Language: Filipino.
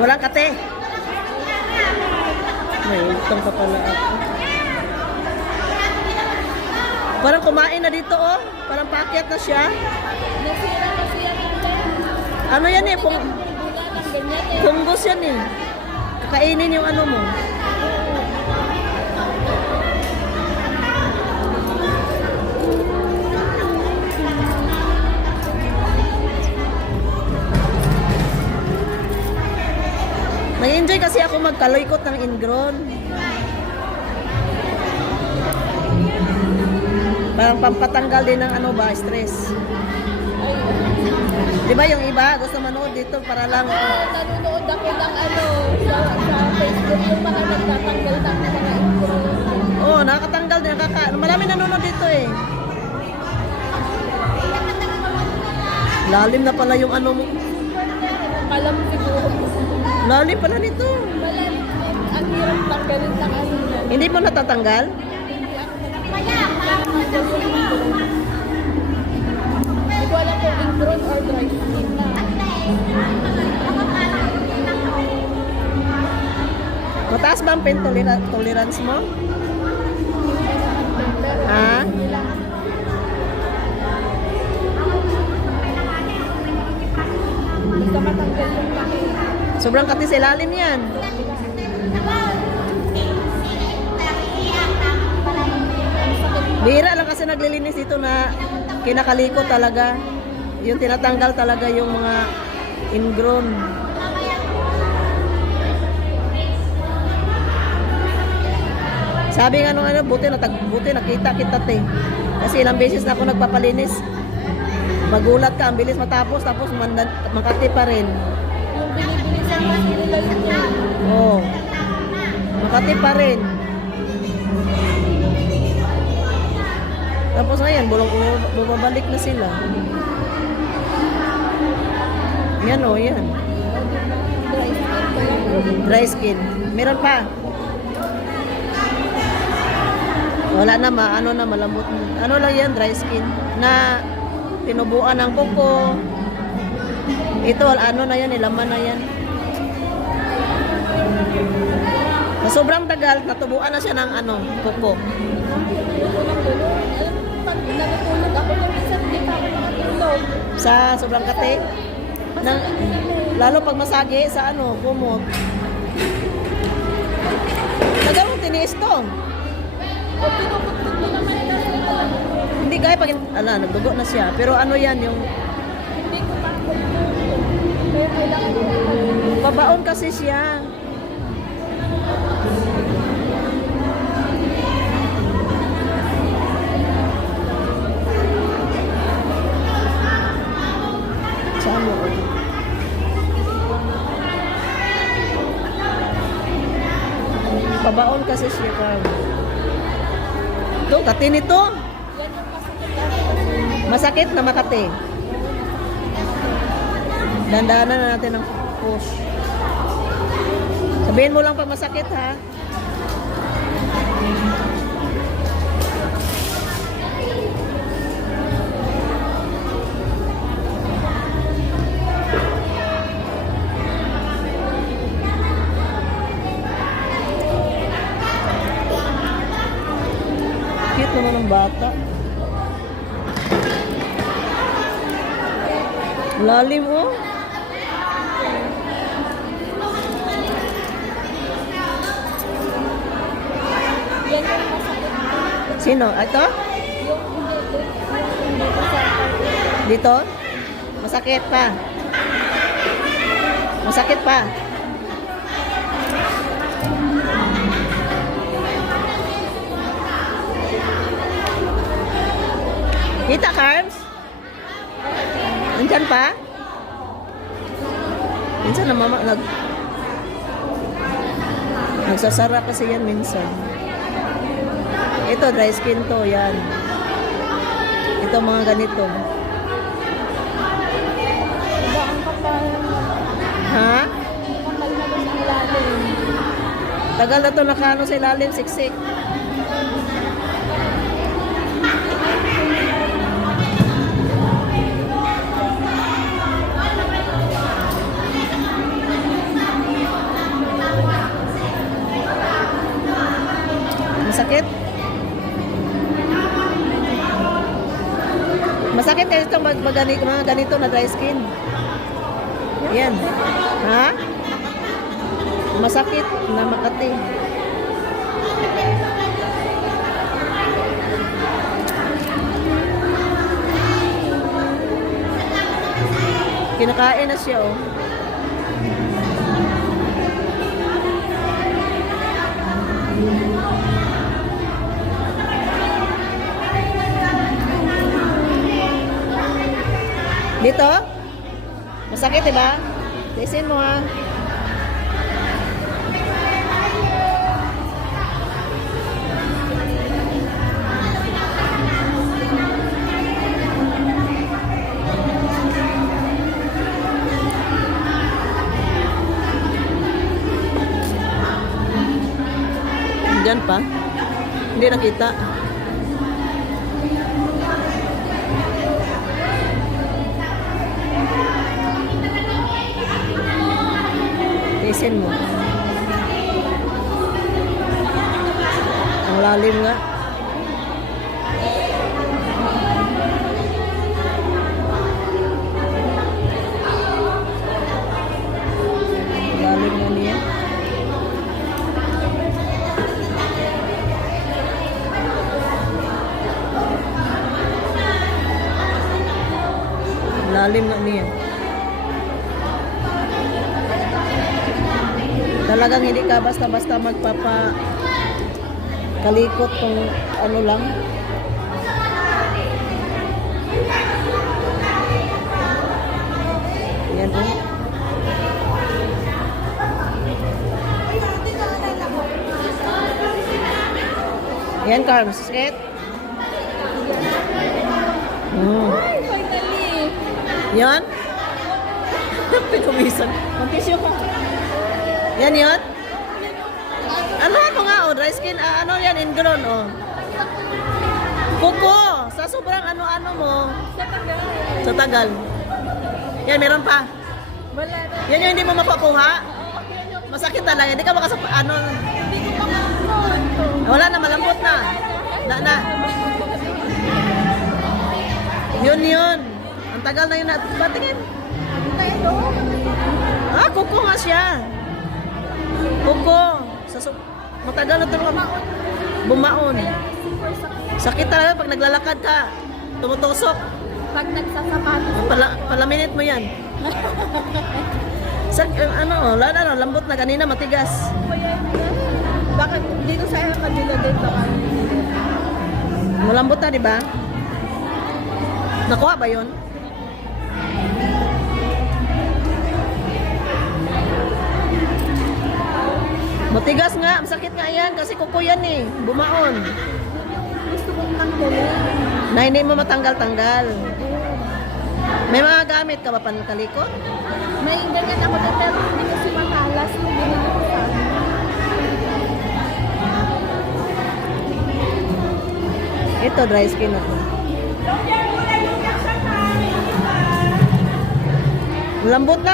Walang kate. May utang pa pala ako. Parang kumain na dito oh. Parang paakyat na siya. Nasira kasi yan. Ano yan eh? Bunga ng ganyan eh. Punggos yan eh. Kakainin yung ano mo. Nag-enjoy kasi ako magkaloykot ng ingrown. Parang pampatanggal din ng ano ba, stress. Di ba yung iba gusto manood dito para lang Nanonood ako ng ano sa Facebook yung mga nagtatanggal ng mga intro. oh, nakakatanggal din, marami nanonood dito eh. Lalim na pala yung ano mo. Kalam siguro. Lalim pala nito. Ang hirap tanggalin ng ano na. Hindi mo natatanggal? Hindi ko alam kung intro or dry skin na. Mataas ba ang pain tolerance mo? Ha? Basta matanggal yung takip. Sobrang kati sa ilalim yan. Bihira lang kasi naglilinis dito na kinakaliko talaga. Yung tinatanggal talaga yung mga ingrown. Sabi nga nung ano, buti nakita kita te. Kasi ilang beses na ako nagpapalinis. Magulat ka, ang bilis matapos, tapos makati pa rin. Yung binibilisan mo nila yun. Oo. Makati pa rin. Tapos ngayon, bumabalik na sila. Yan o, yan. Dry skin. Meron pa. Wala na, malambot. Ano lang yan, dry skin. Na tinubuan ng kuko. Ito, ano na yan, ilaman na yan. Na sobrang tagal, natubuan na siya ng kuko. Pag natutulog ako ng minsan, hindi pa ako nakatulog. Sa sobrang kate. Lalo pag masagi sa kumot. Nagamong tiniis to. O pinuputok mo naman na ito. Hindi gaya pag nagdugo na siya. Pero ano yan yung Hindi ko pa ako kaya kailangan ko babaon kasi siya. Sama ko. Babaon kasi siya pa. Ito, kati nito. yan yung masakit. Masakit na makati. Dandanan na natin ang push. Sabihin mo lang pag masakit ha. Cute naman ng bata. Lalim oh. Yan yung masakit. Sino? Ito? Yung hindi pa sa Dito? Masakit pa. Masakit pa. Kita, Carbs? Nandyan pa? Minsan na mama nagsasara kasi yan minsan. Ito, dry skin to, yan. Ito, mga ganito. iba ang kapal. Ha? Kapal na ba sa ilalim? Tagal na to nakano sa ilalim, siksik. ba mga ganito na dry skin? Yan. Ha? Masakit na Makati. Kinakain na siya, oh. Dito? Masakit, diba? Tiisin mo, ha? Diyan pa? Hindi nakita. Tiisin mo. Ang lalim nga. Ang lalim nga niya. Ang lalim nga niya. Talagang hindi ka basta-basta magpapa kalikot kung ano lang. Yan po. Yan, Carms. Sakit? Ay, finally. Yan? Pinumisan. Mag-tissue ka. Yan yun? Ano nga, oh, dry skin, ano yan, ingrown, oh. Kuko, sa sobrang ano-ano mo, Sa tagal. sa tagal. Yan, meron pa. Wala na. Yan yung hindi mo mapakuha. Masakit talaga, hindi ka makasap, ano, Hindi ko pa makakot. wala na, malambot na. Na. Yun. Ang tagal na yun na, patingin. Tayo. Ah, kuko nga siya. Kuko. Matagal na ito bumaon. Super sakit. Sakit talaga pag naglalakad ka. Tumutusok. Pag nagsasapatos. Palaminit mo yan. Ano, lambot na kanina, matigas. Bakit dito sa kanila din baka? Malambot na, di ba? Nakuha ba yun? Matigas nga, masakit nga yan kasi kuko yan eh, bumaon. Gusto kong tanggalin. Na hindi mo matanggal-tanggal. May mga gamit ka ba pankalikot? May ganyan ako na pero hindi kasi matalas yung binili ko sa akin. Ito, dry skin ako. Lambot na.